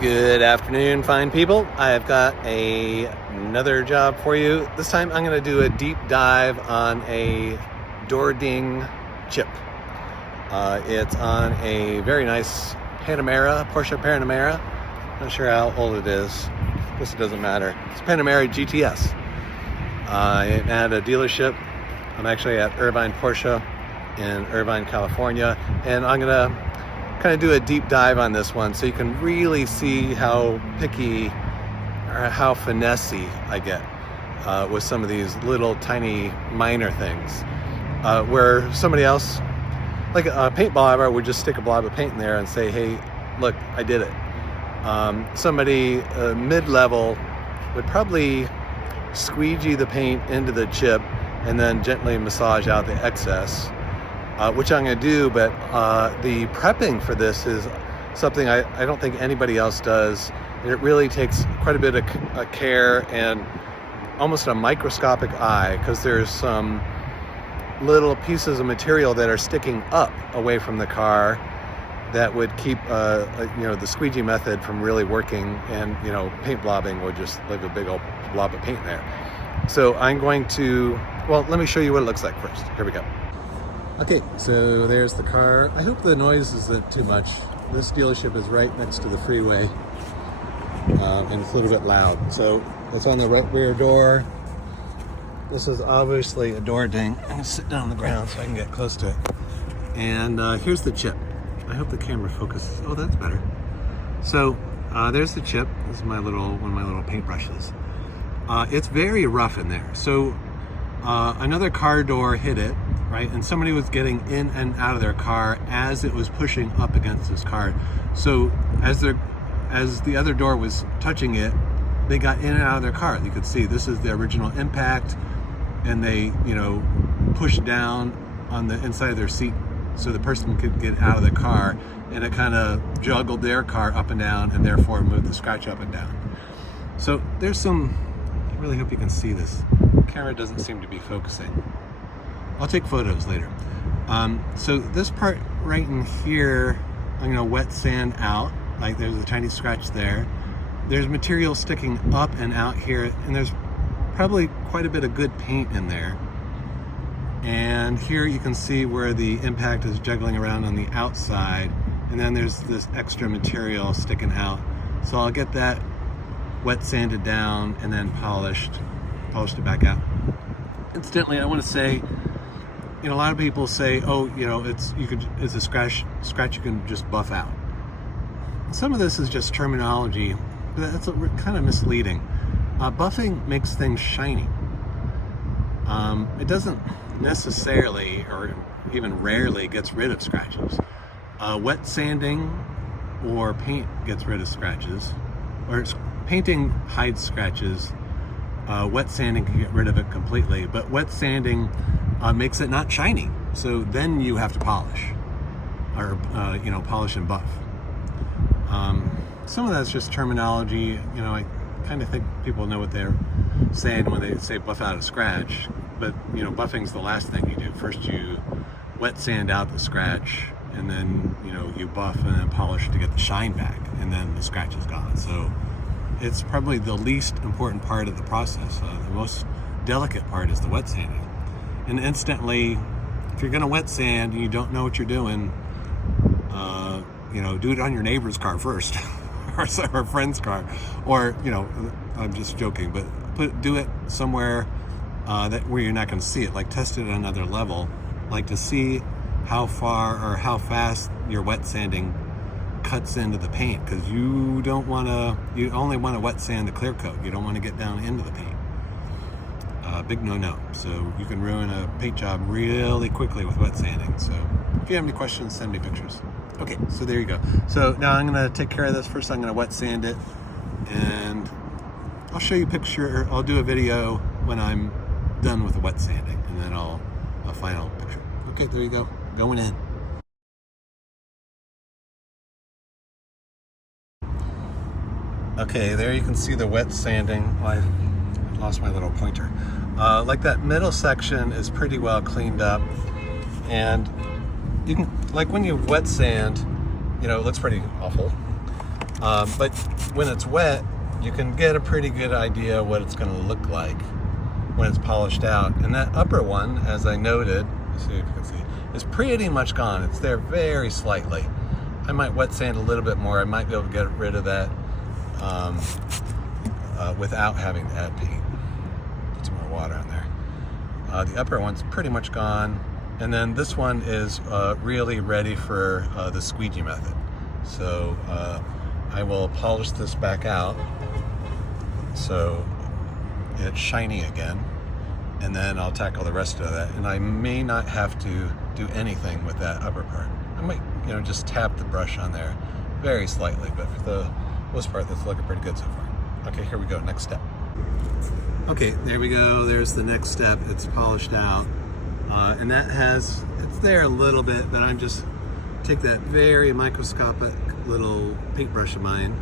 Good afternoon, fine people. I've got another job for you. This time I'm going to do a deep dive on a door ding chip. It's on a very nice Panamera, Porsche Panamera. Not sure how old it is. I guess it doesn't matter. It's Panamera GTS. I'm at a dealership. I'm actually at Irvine Porsche in Irvine, California, and I'm going to kind of do a deep dive on this one so you can really see how picky or how finessey I get with some of these little tiny minor things where somebody else, like a paintballer, would just stick a blob of paint in there and say, hey, look, I did it. Somebody mid-level would probably squeegee the paint into the chip and then gently massage out the excess. Which I'm going to do, but the prepping for this is something I don't think anybody else does. It really takes quite a bit of care and almost a microscopic eye, because there's some little pieces of material that are sticking up away from the car that would keep the squeegee method from really working, and paint blobbing would just leave a big old blob of paint there. So I'm going to, well, let me show you what it looks like first. Here we go. Okay, so there's the car. I hope the noise isn't too much. This dealership is right next to the freeway, and it's a little bit loud. So it's on the right rear door. This is obviously a door ding. I'm gonna sit down on the ground so I can get close to it. And here's the chip. I hope the camera focuses. Oh, that's better. So there's the chip. This is one of my little paintbrushes. It's very rough in there. So another car door hit it, right? And somebody was getting in and out of their car as it was pushing up against this car. So as the other door was touching it, they got in and out of their car. You could see this is the original impact, and they, pushed down on the inside of their seat so the person could get out of the car, and it kind of juggled their car up and down, and therefore moved the scratch up and down. So there's some, I really hope you can see this. The camera doesn't seem to be focusing. I'll take photos later. So this part right in here, I'm gonna wet sand out. Like there's a tiny scratch there. There's material sticking up and out here, and there's probably quite a bit of good paint in there. And here you can see where the impact is juggling around on the outside, and then there's this extra material sticking out. So I'll get that wet sanded down and then polished it back out. Incidentally, I want to say, a lot of people say, oh, it's a scratch you can just buff out. Some of this is just terminology, but that's kind of misleading. Buffing makes things shiny. It doesn't necessarily, or even rarely, gets rid of scratches. Wet sanding or paint gets rid of scratches, or painting hides scratches. Wet sanding can get rid of it completely, but wet sanding makes it not shiny. So then you have to polish, or polish and buff. Some of that's just terminology. I kind of think people know what they're saying when they say buff out a scratch, but buffing's the last thing you do. First you wet sand out the scratch, and then you buff and then polish to get the shine back, and then the scratch is gone. So it's probably the least important part of the process. The most delicate part is the wet sanding. And instantly, if you're gonna wet sand and you don't know what you're doing, do it on your neighbor's car first, or a friend's car, or I'm just joking, but do it somewhere where you're not gonna see it. Like test it at another level, like to see how far or how fast your wet sanding cuts into the paint, because you only want to wet sand the clear coat. You don't want to get down into the paint. Big no-no. So you can ruin a paint job really quickly with wet sanding. So if you have any questions, send me pictures. Okay, so there you go. So now I'm going to take care of this. First I'm going to wet sand it, and I'll show you a picture, or I'll do a video when I'm done with the wet sanding, and then a final picture. Okay, there you go. Going in. Okay, there you can see the wet sanding. Oh, I lost my little pointer. Like that middle section is pretty well cleaned up, and you can, like when you wet sand, it looks pretty awful. But when it's wet, you can get a pretty good idea what it's going to look like when it's polished out. And that upper one, as I noted, let's see if you can see, is pretty much gone. It's there very slightly. I might wet sand a little bit more. I might be able to get rid of that without having to add paint. Put some more water on there. The upper one's pretty much gone. And then this one is really ready for the squeegee method. So I will polish this back out so it's shiny again, and then I'll tackle the rest of that. And I may not have to do anything with that upper part. I might, just tap the brush on there very slightly, but for the most part, that's looking pretty good so far. Okay, here we go, next step. Okay, there we go, there's the next step. It's polished out. And that it's there a little bit, but I'm just take that very microscopic little paintbrush of mine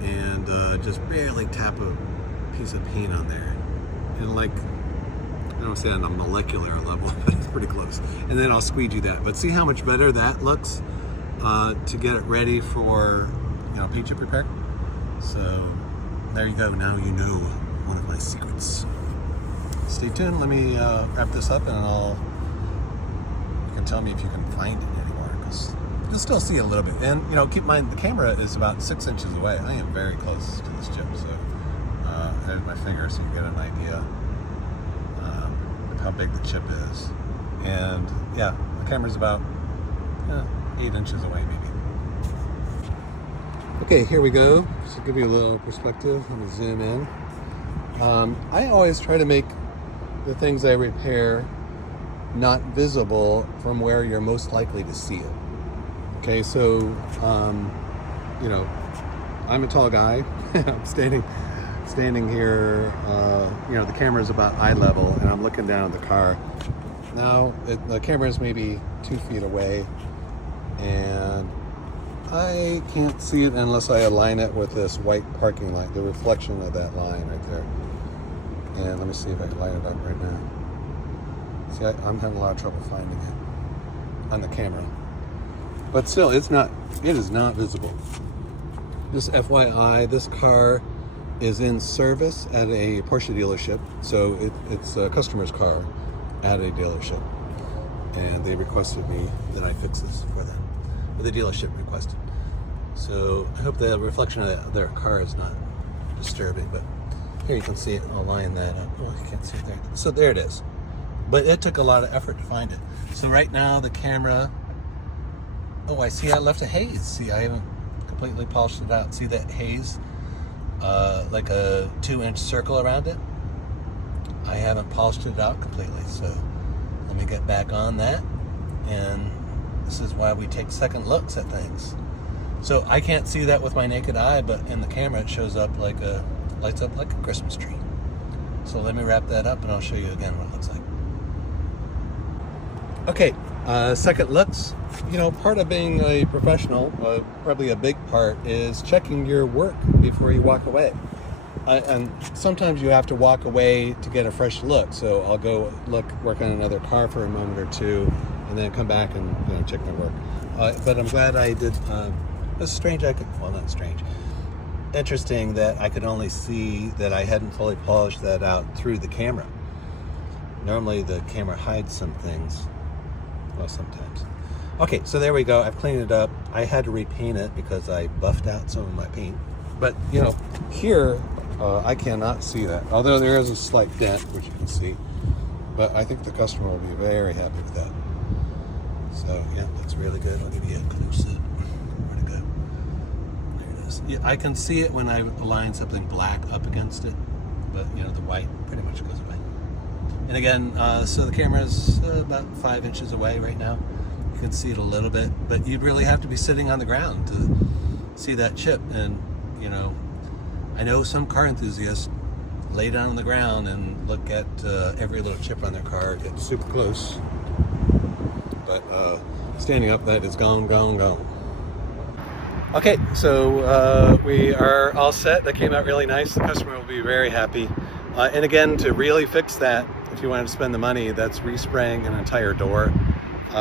and just barely tap a piece of paint on there. And like, I don't say on a molecular level, but it's pretty close. And then I'll squeegee that. But see how much better that looks to get it ready for paint chip repair? So there you go, now you know one of my secrets. Stay tuned, let me wrap this up and you can tell me if you can find it anymore, because you'll still see a little bit. And keep in mind, the camera is about 6 inches away. I am very close to this chip, so there's my finger so you get an idea of how big the chip is. And yeah, the camera's about 8 inches away maybe. Okay, here we go. Just to give you a little perspective, let me zoom in. I always try to make the things I repair not visible from where you're most likely to see it. Okay, so I'm a tall guy. I'm standing here. The camera's about eye level, and I'm looking down at the car. Now the camera is maybe 2 feet away, and I can't see it unless I align it with this white parking light, the reflection of that line right there. And let me see if I can light it up right now. See, I'm having a lot of trouble finding it on the camera. But still, it is not visible. Just FYI, this car is in service at a Porsche dealership. So it's a customer's car at a dealership. And they requested me that I fix this for them. The dealership requested. So I hope the reflection of their car is not disturbing, but here you can see it. I'll line that up. Oh, you can't see it there. So there it is. But it took a lot of effort to find it. So right now the camera, oh, I see I left a haze. See, I haven't completely polished it out. See that haze? Like a 2-inch circle around it? I haven't polished it out completely. So let me get back on that. And this is why we take second looks at things. So I can't see that with my naked eye, but in the camera it shows up lights up like a Christmas tree. So let me wrap that up and I'll show you again what it looks like. Okay, second looks. Part of being a professional, probably a big part, is checking your work before you walk away. And sometimes you have to walk away to get a fresh look. So I'll go work on another car for a moment or two, and then come back and check my work. But I'm glad I did. It's strange. Not strange. Interesting that I could only see that I hadn't fully polished that out through the camera. Normally the camera hides some things. Well, sometimes. Okay, so there we go. I've cleaned it up. I had to repaint it because I buffed out some of my paint. But here I cannot see that. Although there is a slight dent, which you can see. But I think the customer will be very happy with that. So yeah, looks really good. I'll give you a close up. Where'd it go? There it is. Yeah, I can see it when I align something black up against it, but the white pretty much goes away. And again, so the camera is about 5 inches away right now. You can see it a little bit, but you'd really have to be sitting on the ground to see that chip. And I know some car enthusiasts lay down on the ground and look at every little chip on their car, get super close. But standing up, that is gone. Okay, so we are all set. That came out really nice. The customer will be very happy. And again, to really fix that, if you wanted to spend the money, that's respraying an entire door,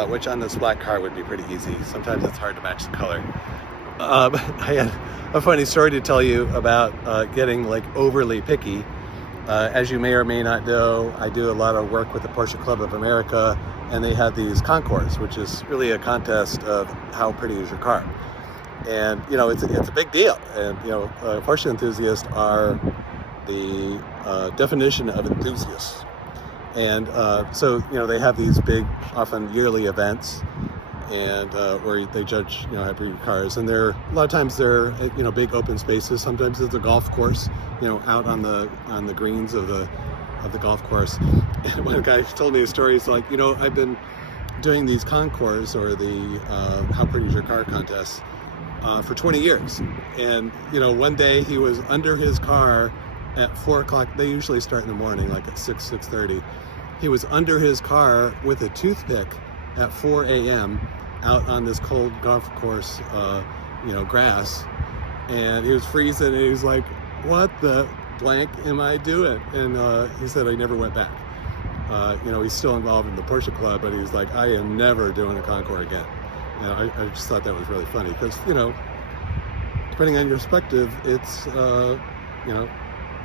which on this black car would be pretty easy. Sometimes it's hard to match the color. I had a funny story to tell you about getting like overly picky. As you may or may not know, I do a lot of work with the Porsche Club of America, and they have these concours, which is really a contest of how pretty is your car. And you know, it's a big deal. And you know, Porsche enthusiasts are the definition of enthusiasts. And so you know, they have these big, often yearly events, and where they judge, you know, every cars, and they're a lot of times they're, you know, big open spaces. Sometimes it's a golf course, you know, out on the greens of the golf course. And one guy told me a story. He's like, you know, I've been doing these concours, or the how pretty is your car contests, for 20 years. And you know, one day he was under his car at 4 o'clock. They usually start in the morning, like at 6:30. He was under his car with a toothpick at 4 a.m. out on this cold golf course, you know, grass, and he was freezing, and he was like, what the blank am I doing? And he said he never went back. You know, he's still involved in the Porsche Club, but he's like, I am never doing a concours again. And I just thought that was really funny, because, you know, depending on your perspective, it's, you know,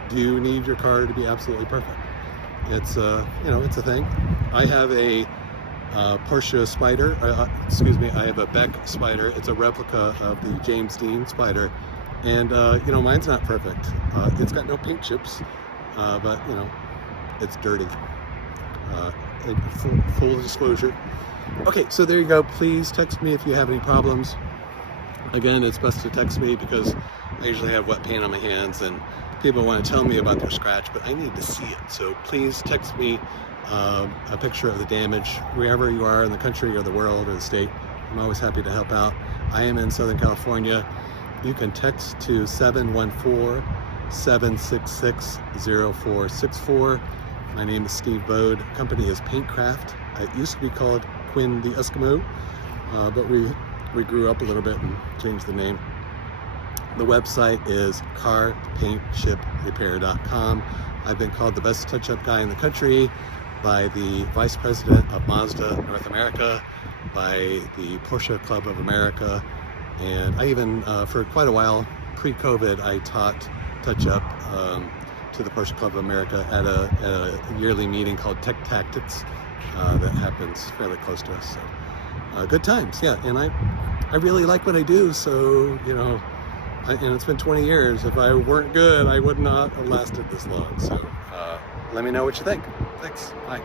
do you need your car to be absolutely perfect? It's, you know, it's a thing. I have a Porsche Spider, excuse me, I have a Beck Spider. It's a replica of the James Dean Spider, and you know, mine's not perfect. It's got no paint chips, but you know, it's dirty. Full disclosure. Okay, so there you go. Please text me if you have any problems. Again, it's best to text me because I usually have wet paint on my hands, and people want to tell me about their scratch, but I need to see it. So please text me a picture of the damage wherever you are in the country or the world or the state. I'm always happy to help out. I am in Southern California. You can text to 714-766-0464. My name is Steve Bode. Company is PaintCraft. It used to be called Quinn the Eskimo, but we grew up a little bit and changed the name. The website is carpaintshiprepair.com. I've been called the best touch-up guy in the country by the Vice President of Mazda North America, by the Porsche Club of America, and I even, for quite a while, pre-COVID, I taught touch-up to the Porsche Club of America at a yearly meeting called Tech Tactics that happens fairly close to us. So, good times, yeah, and I really like what I do, so, you know, and it's been 20 years. If I weren't good, I would not have lasted this long. So let me know what you think. Thanks. Bye.